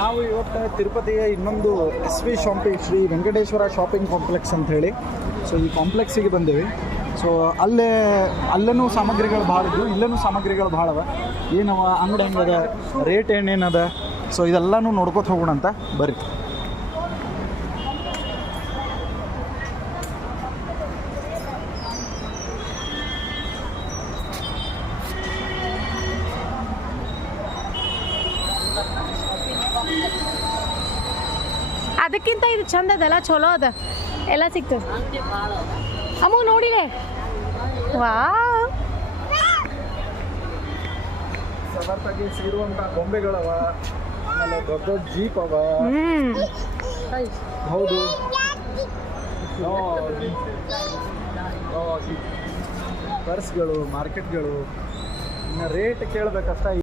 ನಾವು ಇವತ್ತು ತಿರುಪತಿಯ ಇನ್ನೊಂದು SV shopping Shri Venkateshwara shopping complex ಅಂತ ಹೇಳಿ, ಸೊ ಈ ಕಾಂಪ್ಲೆಕ್ಸಿಗೆ ಬಂದೇವಿ. ಸೊ ಅಲ್ಲೇನೂ ಸಾಮಗ್ರಿಗಳು ಭಾಳ ಇದ್ವು, ಇಲ್ಲೇನೂ ಸಾಮಗ್ರಿಗಳು ಭಾಳ ಅವ. ಏನವ ಅಂಗಡಿ ಹೆಂಗದ, ರೇಟ್ ಏನೇನದ, ಸೊ ಇದೆಲ್ಲನೂ ನೋಡ್ಕೊತ ಹೋಗೋಣ ಅಂತ ಬರ್ರಿ. ಅದಕ್ಕಿಂತ ಇದು ಚಂದ ಅದಲ್ಲ, ಚಲೋ ಅದ, ಎಲ್ಲ ಸಿಗ್ತದೆ. ಅಮ್ಮ ನೋಡಿಲೆ, ವಾ ಸಮರ್ಥಕ್ಕೆ ಸೇರುವಂಥ ಗೊಂಬೆಗಳವ, ಆಮೇಲೆ ದೊಡ್ಡ ದೊಡ್ಡ ಜೀಪ್ ಅವ. ಹೌದು, ಪರ್ಸ್ಗಳು, ಮಾರ್ಕೆಟ್ಗಳು. ಇನ್ನು ರೇಟ್ ಕೇಳಬೇಕಷ್ಟ.